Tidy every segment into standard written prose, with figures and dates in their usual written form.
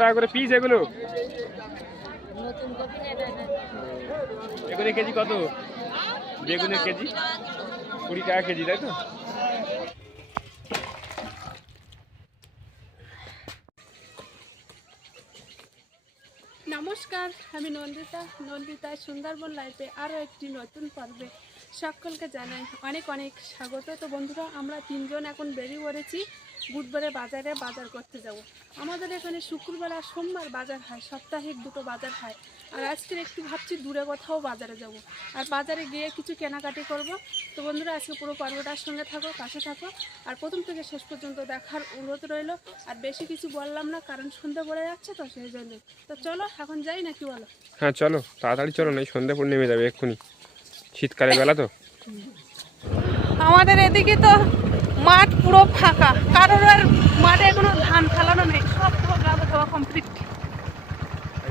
টাকা করে পিস এগুলো। বেগুনের কেজি কত? বেগুনের কেজি 20 টাকা কেজি, তাই তো? নমস্কার, আমি নন্দিতা সুন্দরবন লাইফে আরও একটি নতুন পর্বে সকলকে জানাই অনেক অনেক স্বাগত। তো বন্ধুরা, আমরা তিনজন এখন বেরিয়ে পড়েছি বুধবারে বাজার করতে যাব। আমাদের এখানে শুক্রবার আর সোমবার বাজার হয়, সাপ্তাহিক দুটো বাজার হয়। আর আজকের একটু ভাবছি দূরে কোথাও বাজারে যাব, আর বাজারে গিয়ে কিছু কেনাকাটি করব। তো বন্ধুরা, আজকে পুরো পর্বটার সঙ্গে থাকো, পাশে থাকো, আর প্রথম থেকে শেষ পর্যন্ত দেখার অনুরোধ রইল। আর বেশি কিছু বললাম না, কারণ সন্ধ্যা পড়ে যাচ্ছে, তো সেই জন্য। তো চলো এখন যাই, নাকি বলো? হ্যাঁ চলো, তাড়াতাড়ি চলো, নাই সন্ধ্যা পর নেমে যাবে এক্ষুনি, শীতকালের বেলা তো। আমাদের এদিকে তো মাঠ পুরো ফাঁকা, কারোর আর মাঠে এখনো ধান ফেলানো নেই, সব পুরো গাদা দেওয়া কমপ্লিট।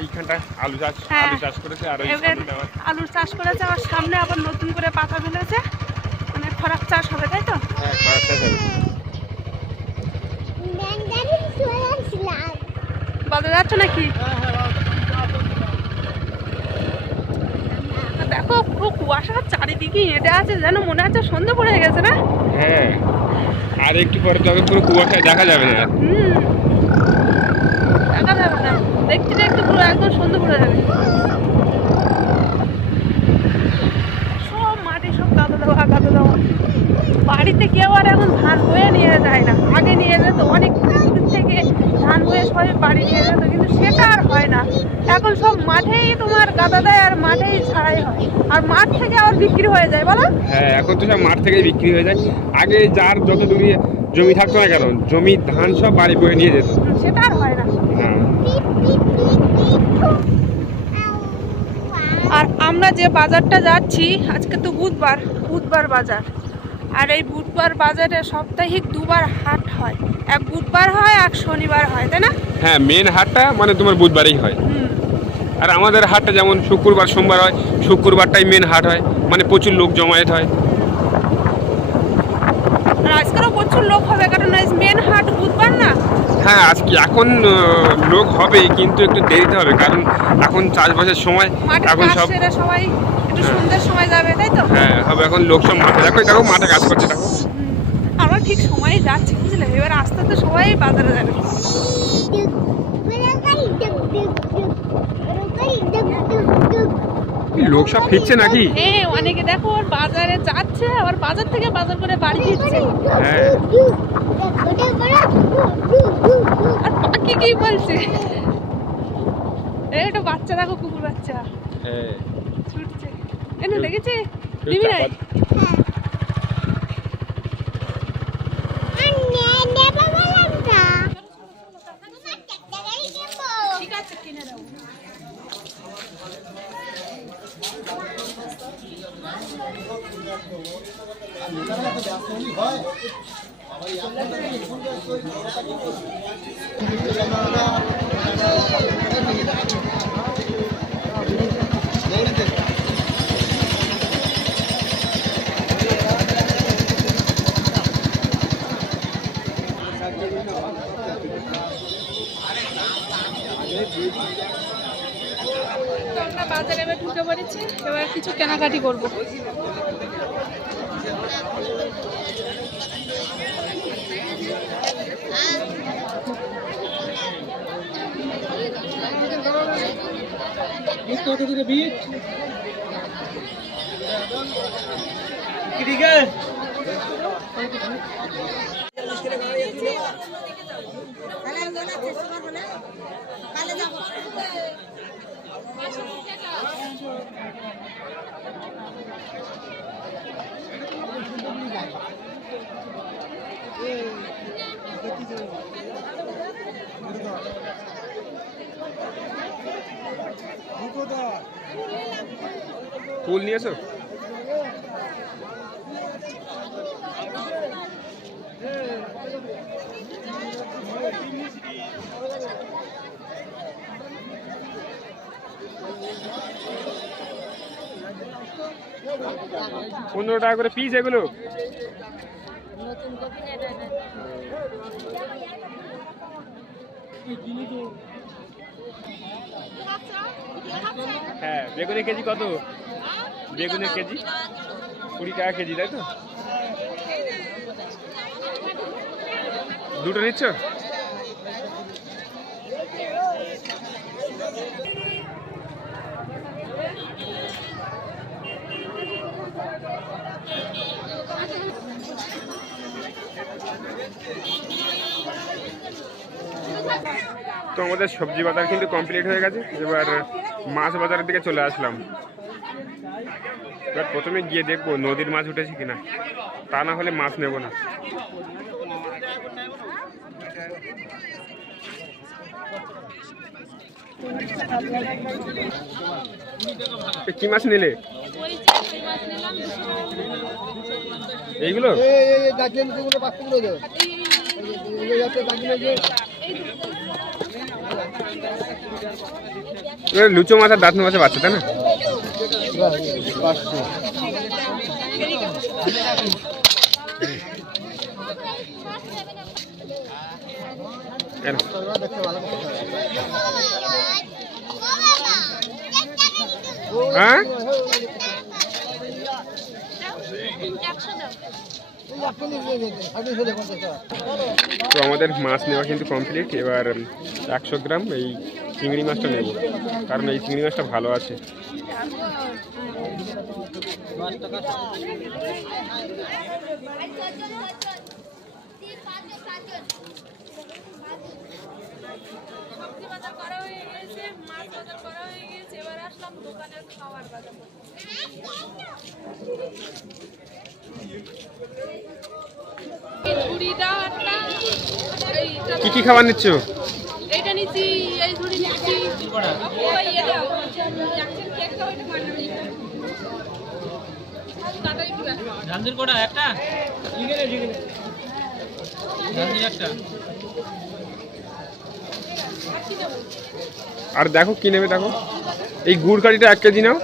এইখানটা আলু চাষ করেছে, আর আলুর চাষ করেছে, আর সামনে আবার নতুন করে পাতা ফেলেছে, মানে খরাক চাষ হবে, তাই তো? বাজারে যাচ্ছ নাকি? দেখো পুরো কুয়াশা চারিদিকে হেঁটে আছে, যেন মনে হচ্ছে সন্ধ্যা পড়ে গেছে না? হ্যাঁ, আর একটু পরে তবে পুরো কুয়াশায় দেখা যাবে না। দেখা যাবে না, দেখতে দেখতে পুরো একদম সন্ধ্যা পড়ে যাবে। সব মাটি সব কাদা দেওয়া। বাড়িতে কেউ আর এখন ধান বয়ে নিয়ে যায় না, আগে নিয়ে যেত, অনেক দূর থেকে ধান বয়ে সবাই বাড়ি নিয়ে যেত, কিন্তু সেটা আর হয় না। এখন সব মাঠেই তোমার গাদা দেয়, আর মাঠেই ছাড়াই হয়, আর মাঠ থেকে আবার বিক্রি হয়ে যায়, বলো? হ্যাঁ, এখন তো সব মাঠ থেকেই বিক্রি হয়ে যায়। আগে যার যত দূরে জমি থাকতো না কেন, জমি ধান সব বাড়ি বয়ে নিয়ে যেত, সেটা আর হয় না। আর আমরা যে বাজারটা যাচ্ছি, আজকে তো বুধবার বাজার, আর এই বুধবার বাজারে সাপ্তাহিক দুবার হাট হয়, এক বুধবার হয়, এক শনিবার হয়, তাই না? হ্যাঁ, মেন হাটটা মানে তোমার বুধবারেই হয়। আর আমাদের হাটটা যেমন শুক্রবার সোমবার হয়, শুক্রবারটাই মেন হাট হয়, মানে প্রচুর লোক জমায়েত হয়। আর আজকেরও প্রচুর লোক হবে, কারণ মেন হাট বুধবার না। হ্যাঁ, আজকে এখন লোক হবে, কিন্তু একটু দেরিতে হবে, কারণ এখন চাষবাসের সময়, এখন সব সবাই একটু সন্ধ্যের সময় যাবে, তাই তো? হ্যাঁ, হবে এখন লোক সব মাঠে, দেখো মাঠে কাজ করছে, দেখো। আমরা ঠিক সময়ে যাচ্ছি, বুঝলে? এবার আস্তে আস্তে সবাই বাজারে যাবে। লোক সব ফিরছে নাকি? হ্যাঁ, অনেকে দেখো ওর বাজারে যাচ্ছে, আবার বাজার থেকে বাজার করে বাড়ি ফিরছে। হ্যাঁ, আর পাখি কি বলছে? একটা বাচ্চা দেখো, কুকুর বাচ্চা। হ্যাঁ, ছুটছে, এনে দেখেছি দিবি নাই? ঠিক আছে, কিনে দাও। আমরা বাজারে এবার ঢুকে পড়েছি, এবার কিছু কেনাকাটি করবো। কত করে বিট? ফুল নিয়েছো? $15 করে পিস এগুলো। হ্যাঁ, বেগুনের কেজি কত? বেগুনের কেজি 20 টাকা কেজি, তাই তো? দুটো নিচ্ছ? তো আমাদের সবজি বাজার কিন্তু কমপ্লিট হয়ে গেছে। এবার মাছ বাজারের দিকে চলে আসলাম। এবার প্রথমে গিয়ে দেখবো নদীর মাছ উঠেছে কিনা, তা না হলে মাছ নেব না। কি মাছ নিলে? এইগুলো লুচো মাছ আর দাঁতনো মাছের বাচ্চা, তাই না? হ্যাঁ, তো আমাদের মাছ নেওয়া কিন্তু কমপ্লিট। এবার 100 গ্রাম এই চিংড়ি মাছটা নেব, কারণ এই চিংড়ি মাছটা ভালো আছে। কি কি খাবার নিচ্ছ? এইটা নিচ্ছি, এই ঝুড়ি নিচ্ছি। ঝালজির কোটা একটা, ঝালজির একটা। আর দেখো কি নেবে, দেখো এই গুড় কাঠিটা 1 কেজি নাও।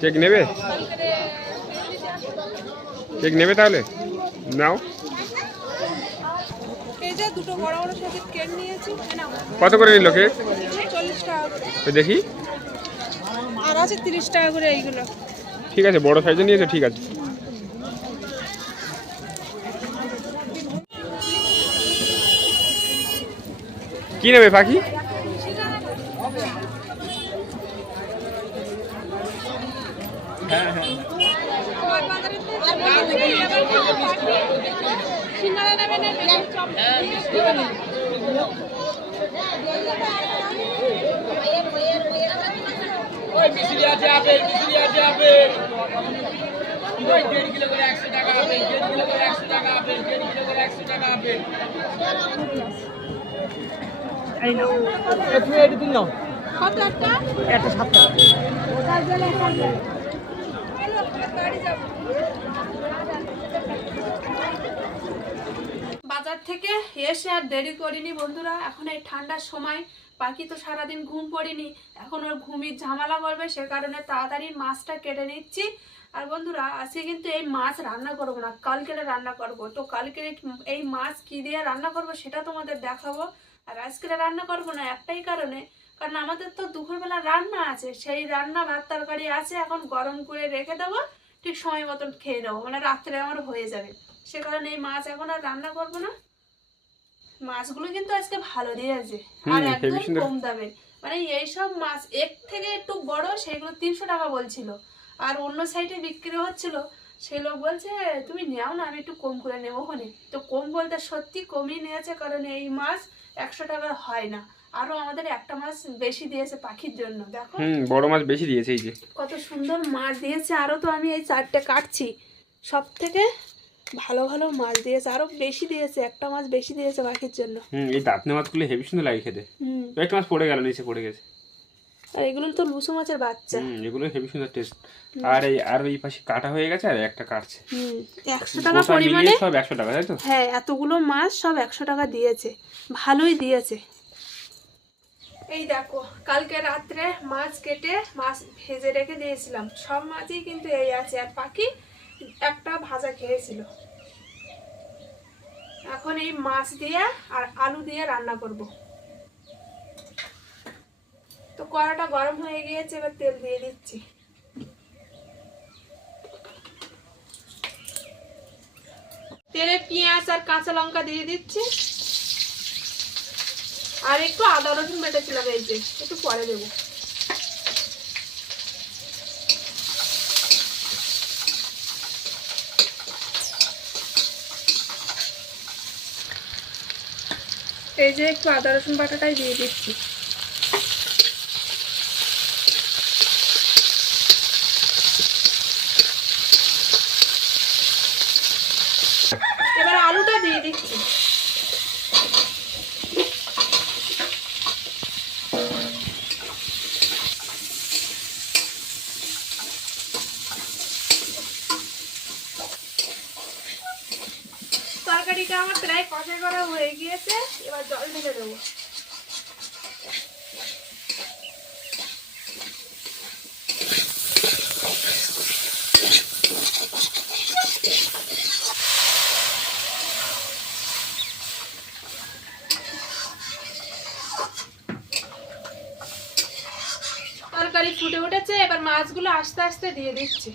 কেক নেবে? কেক নেবে তাহলে নাও। এই যে দুটো বড় বড় সাইজের কেক নিয়েছি। কত করে নিল কেক? 40 টাকা করে। দেখি, আর আছে 30 টাকা করে এইগুলো। ঠিক আছে, বড় সাইজে নিয়েছো, ঠিক আছে। কি নেবে পাখি? হ্যাঁ হ্যাঁ, মিশিয়ে আছে আপেল, মিশিয়ে আছে আপেল। 1.5 কিলো করে 100 টাকা আপেল, 1.5 কিলো করে 100 টাকা আপেল, 1.5 কিলো করে 100 টাকা আপেল। এই নাও, একটু দিন নাও। কত একটা? একটা 7 টাকা। বাজার থেকে এসে আর দেরি করিনি বন্ধুরা। এখন এই ঠান্ডার সময় পাখি তো সারাদিন ঘুম পড়িনি, এখন ওর ঘুমির ঝামেলা করবে, সে কারণে তাড়াতাড়ি মাছটা কেটে নিচ্ছি। আর বন্ধুরা আজকে কিন্তু এই মাছ রান্না করবো না, কালকে রান্না করব। তো কালকে এই মাছ কি দিয়ে রান্না করব সেটা তোমাদের দেখাবো। আর আজকে রান্না করবো না একটাই কারণে, কারণ আমাদের তো দুপুরবেলা রান্না আছে, সেই রান্না ভাত তরকারি আছে, এখন গরম করে রেখে দেবো, ঠিক সময় মতন খেয়ে নেবো, মানে রাত্রে আমার হয়ে যাবে। সে কারণে এই মাছ এখন আর রান্না করবো না। মাছগুলো কিন্তু আজকে ভালো দিয়েছে আর একদম কম দামে, মানে এইসব মাছ এর থেকে একটু বড় সেগুলো 300 টাকা বলছিল, আর অন্য সাইডে বিক্রি হচ্ছিল, সে লোক বলছে তুমি নেও না, আমি একটু কম করে নেবো ওখানে। তো কম বলতে সত্যি কমই নিয়েছে, কারণ এই মাছ 100 টাকার হয় না। আরো আমাদের একটা মাছ বেশি দিয়েছে পাখির জন্য, দেখো বড় মাছ বেশি দিয়েছে। এই যে কত সুন্দর মাছ দিয়েছে, আরো তো আমি এই 4টে কাটছি, সব থেকে ভালো ভালো মাছ দিয়েছে, আরো বেশি দিয়েছে, একটা মাছ বেশি দিয়েছে পাখির জন্য। এই দাঁতনে মাছগুলো হেভি সুন্দর লাগে খেতে। একটা মাছ পড়ে গেল, নিচে পড়ে গেছে। আর এগুলো তো লুসো মাছের বাচ্চা। এগুলো হেভি সুন্দর টেস্ট। আর এই পাশে কাটা হয়ে গেছে, আর একটা কাটছে। 100 টাকা পরিমাণে সব 100 টাকা, তাই তো? হ্যাঁ, এতগুলো মাছ সব 100 টাকা দিয়েছে, ভালোই দিয়েছে। এই দেখো, কালকে রাত্রে মাছ কেটে মাছ ভেজে রেখে দিয়েছিলাম, সব মাছই কিন্তু এই আছে, আর পাখি একটা ভাজা খেয়েছিল। এখন এই মাছ দিয়ে আর আলু দিয়ে রান্না করব। তো কড়াটা গরম হয়ে গিয়েছে, এবার তেল দিয়ে দিচ্ছি। তেলে পেঁয়াজ আর কাঁচা লঙ্কা দিয়ে দিচ্ছি, আর একটু আদা রসুন বেটেছিলাম, এই যে একটু পরে দেবো। এই যে একটু আদা রসুন বাটাটাই দিয়ে দিচ্ছি। এবার আলুটা দিয়ে দিচ্ছি। তরকারিটা আমার প্রায় কষা করা হয়ে গিয়েছে, এবার জল ঢেলে দেবো। তরকারি ফুটে উঠেছে, এবার মাছগুলো আস্তে আস্তে দিয়ে দিচ্ছি।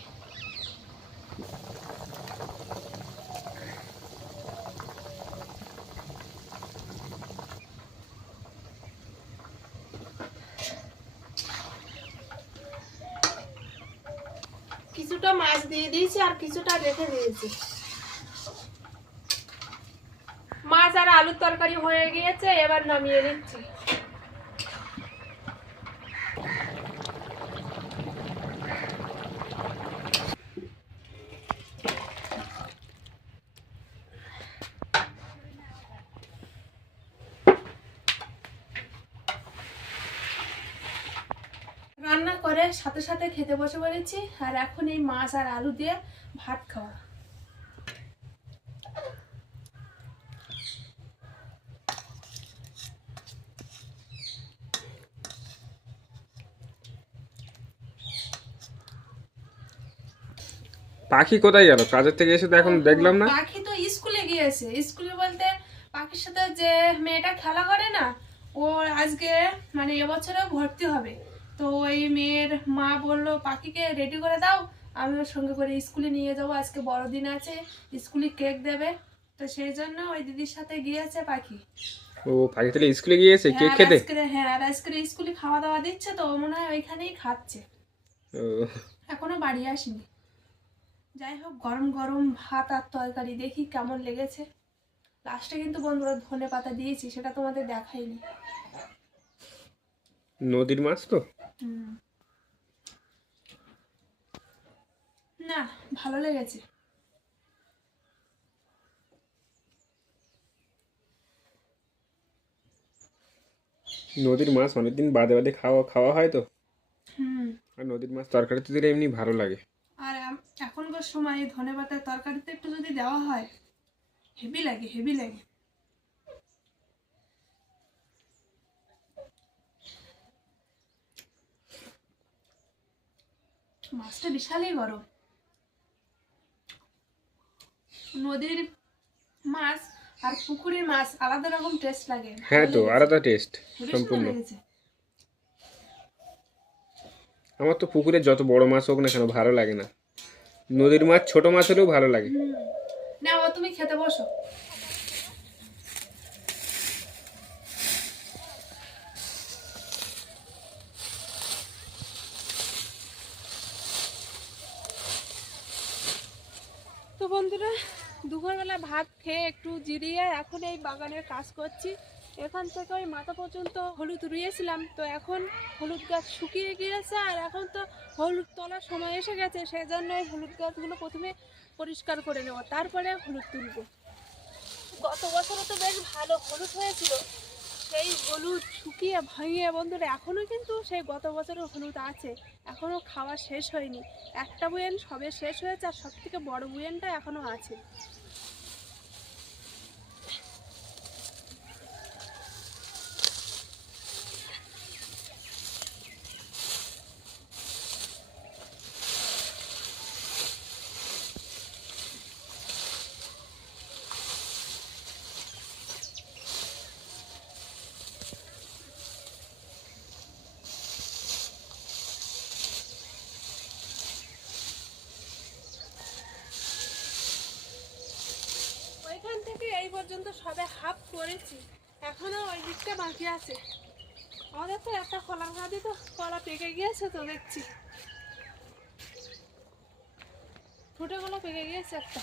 কিছুটা মাছ দিয়ে দিয়েছি আর কিছুটা রেখে দিয়েছি। মাছ আর আলুর তরকারি হয়ে গিয়েছে, এবার নামিয়ে নিচ্ছি। রান্না করে সাথে সাথে খেতে বসে পড়েছি, আর এখন এই মাছ আর আলু দিয়ে ভাত খাওয়া। পাখি কোথায় গেল? কাজের থেকে এসে তো এখন দেখলাম না। পাখি তো স্কুলে গিয়েছে। স্কুলে বলতে পাখির সাথে যে মেয়েটা খেলা করে না, ও আজকে মানে এবছরেও ভর্তি হবে। তো ওই মেয়ের মা বললো পাখিকে রেডি করে দাও, আমি ওর সঙ্গে করে স্কুলে নিয়ে যাবো, আজকে বড়দিন আছে, স্কুলে কেক দেবে। তো সেই জন্য ওই দিদির সাথে গিয়েছে পাখি। ও পাখি তাহলে স্কুলে গিয়েছে কেক খেতে? হ্যাঁ, আর আজকে স্কুলে খাওয়া দাওয়া দিচ্ছে, তো ও মনে হয় ওইখানেই খাচ্ছে। ও এখনো বাড়ি আসেনি। যাই হোক, গরম গরম ভাত আর তরকারি দেখি কেমন লেগেছে। লাস্টে কিন্তু বন্ধুরা ধনে পাতা দিয়েছি, সেটা তোমাদের দেখাইনি। নদীর মাছ তো। না, ভালো লেগেছে। নদীর মাছ অনেকদিন বাদে বাদে খাওয়া খাওয়া হয় তো, হুম। আর নদীর মাছ তরকারিতে দিলে এমনি ভালো লাগে। আর এখনকার সময় ধনে পাতার তরকারিতে একটু যদি দেওয়া হয়, হেভি লাগে, হেভি লাগে। মাছটা বিশালই গরম। নদীর মাছ আর পুকুরের মাছ আলাদা রকম টেস্ট লাগে। হ্যাঁ তো, আলাদা টেস্ট সম্পূর্ণ। আমার তো পুকুরে যত বড় মাছ হোক না কেন ভালো লাগে না, নদীর মাছ ছোট মাছ হলেও ভালো লাগে। না, তুমি খেতে বসো। তো বন্ধুরা, দুপুরবেলা ভাত খেয়ে একটু জিরিয়ে এখন এই বাগানের কাজ করছি। এখান থেকে ওই মাথা পর্যন্ত হলুদ রুইয়েছিলাম, তো এখন হলুদ গাছ শুকিয়ে গিয়েছে, আর এখন তো হলুদ তোলার সময় এসে গেছে। সেই জন্য এই হলুদ গাছগুলো প্রথমে পরিষ্কার করে নেব, তারপরে হলুদ তুলব। গত বছরও তো বেশ ভালো হলুদ হয়েছিল, সেই হলুদ শুকিয়ে ভাঙিয়ে বন্ধুরা এখনও কিন্তু সেই গত বছরের হলুদ আছে, এখনও খাওয়া শেষ হয়নি। একটা বুয়েন সবে শেষ হয়েছে, আর সব থেকে বড় বুয়েনটা এখনও আছে। পর্যন্ত সবে হাফ করেছি, এখনো ওই দিকটা বাকি আছে। আমাদের তো একটা কলার কাঁদি তো কলা পেকে গিয়েছে তো দেখছি, ফুটেগুলো পেকে গিয়েছে একটা,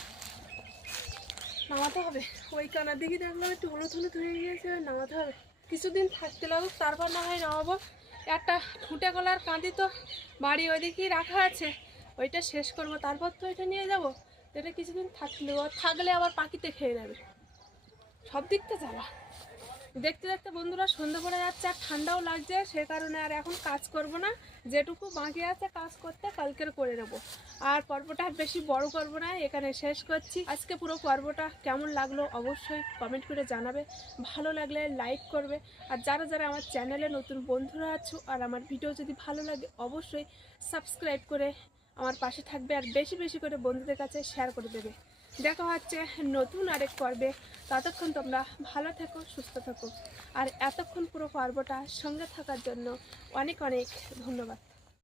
নামাতে হবে। ওই কানার দিকে দেখলাম একটু হলুদ হলুদ হয়ে গিয়েছে, নামাতে হবে। কিছুদিন থাকতে লাগুক, তারপর না হয় নামাবো। একটা ফুটে কলার কাঁদি তো বাড়ি ওইদিকেই রাখা আছে, ওইটা শেষ করব, তারপর তো এটা নিয়ে যাবো। এটা কিছুদিন থাকলে আবার পাখিতে খেয়ে নেবে, সব দিকটা জ্বালা। দেখতে দেখতে বন্ধুরা সন্ধ্যে পড়ে যাচ্ছে, আর ঠান্ডাও লাগছে, সে কারণে আর এখন কাজ করব না। যেটুকু বাকি আছে কাজ করতে কালকের করে নেবো। আর পর্বটা আর বেশি বড় করব না, এখানে শেষ করছি। আজকে পুরো পর্বটা কেমন লাগলো অবশ্যই কমেন্ট করে জানাবে, ভালো লাগলে লাইক করবে। আর যারা যারা আমার চ্যানেলে নতুন বন্ধুরা আছো আর আমার ভিডিও যদি ভালো লাগে অবশ্যই সাবস্ক্রাইব করে আমার পাশে থাকবে, আর বেশি বেশি করে বন্ধুদের কাছে শেয়ার করে দেবে। দেখা হচ্ছে নতুন আরেক পর্বে, ততক্ষণ তোমরা ভালো থেকো, সুস্থ থেকো। আর এতক্ষণ পুরো পর্বটা সঙ্গে থাকার জন্য অনেক অনেক ধন্যবাদ।